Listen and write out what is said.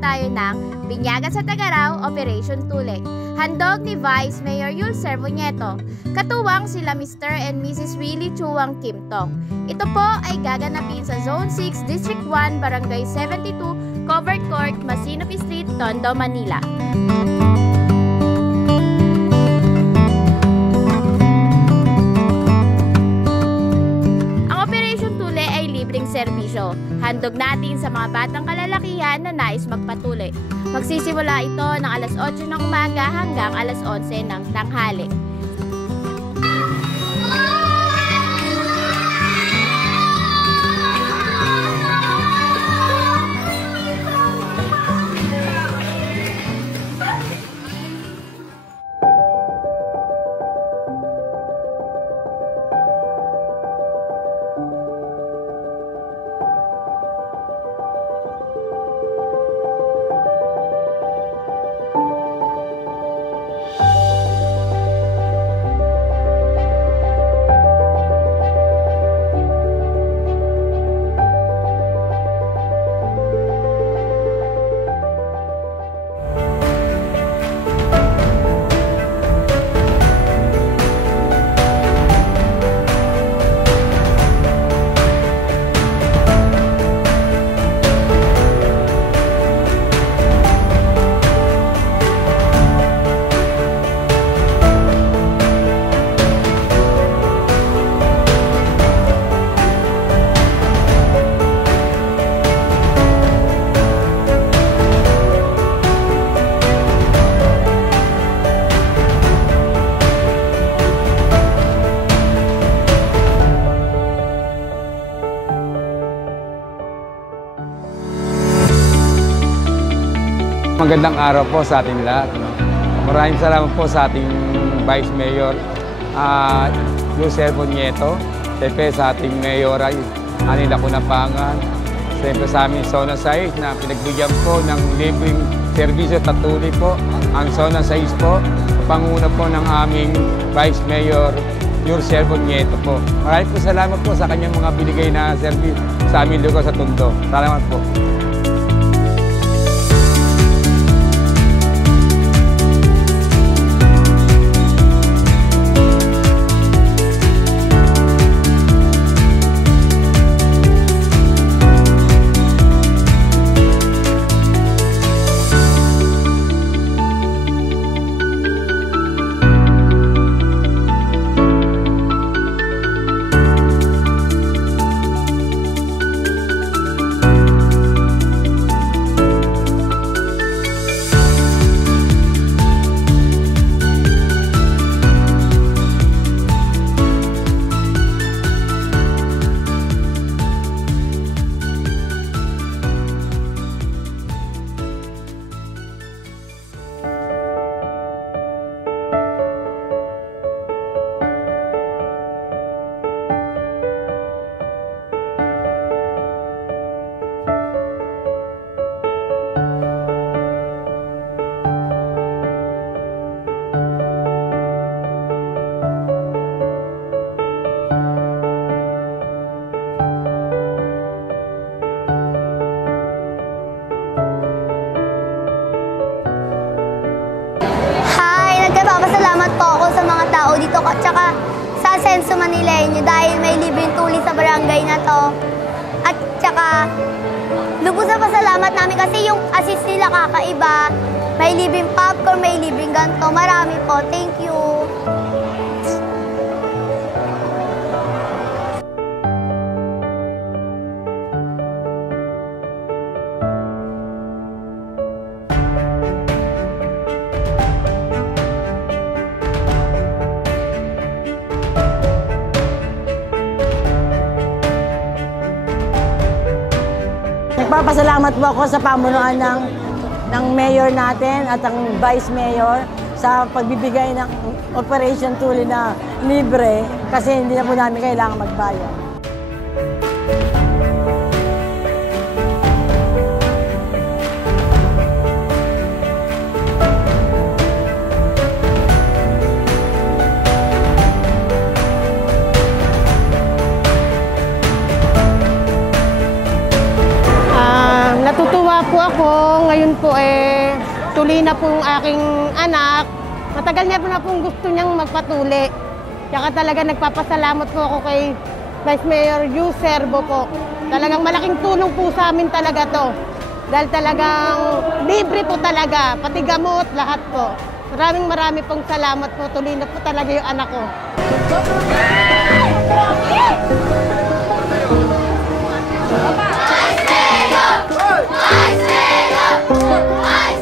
tayo ng Binyagan sa Tagaraw, Operation Tule. Handog ni Vice Mayor Yul Servonieto. Katuwang sila Mr. and Mrs. Willie Chuang Kim Tong. Ito po ay gaganapin sa Zone 6, District 1, Barangay 72, Covered Court, Masinope Street, Tondo, Manila. Serbisyo. Handog natin sa mga batang kalalakihan na nais magpatuloy. Magsisimula ito ng alas 8 ng umaga hanggang alas 11 ng tanghali. Magandang araw po sa ating lahat. Maraming salamat po sa ating Vice Mayor Yul Servonieto, siyempre sa ating Mayora Anila Kunapangan, siyempre sa aming Zona 6 na pinagbigyan po ng libreng serbisyo tatuloy po ang Zona 6 po, panguna po ng aming Vice Mayor Yul Servonieto po. Maraming po salamat po sa kanyang mga binigay na serbisyo sa aming lugar sa Tondo. Salamat po. Nagpapasalamat po ako sa mga tao dito at saka sa Senso Manileño dahil may libreng tuli sa barangay na to. At saka lubos na pasalamat namin kasi yung assist nila kakaiba. May libreng popcorn, may libreng ganto. Marami po. Thank you. Nagpapasalamat po ako sa pamunuan ng mayor natin at ang vice mayor sa pagbibigay ng Operation Tuli na libre kasi hindi na po namin kailangan magbayad. Natutuwa po ako ngayon po tuli na pong aking anak. Matagal niya po na pong gusto niyang magpatuli. Kaya talaga nagpapasalamat po ako kay Vice Mayor Yul Servo po. Talagang malaking tulong po sa amin talaga to. Dahil talagang libre po talaga, pati gamot, lahat po. Maraming pong salamat po. Tuloy na po talaga yung anak ko. Vice Mayor! Vice Mayor! Vice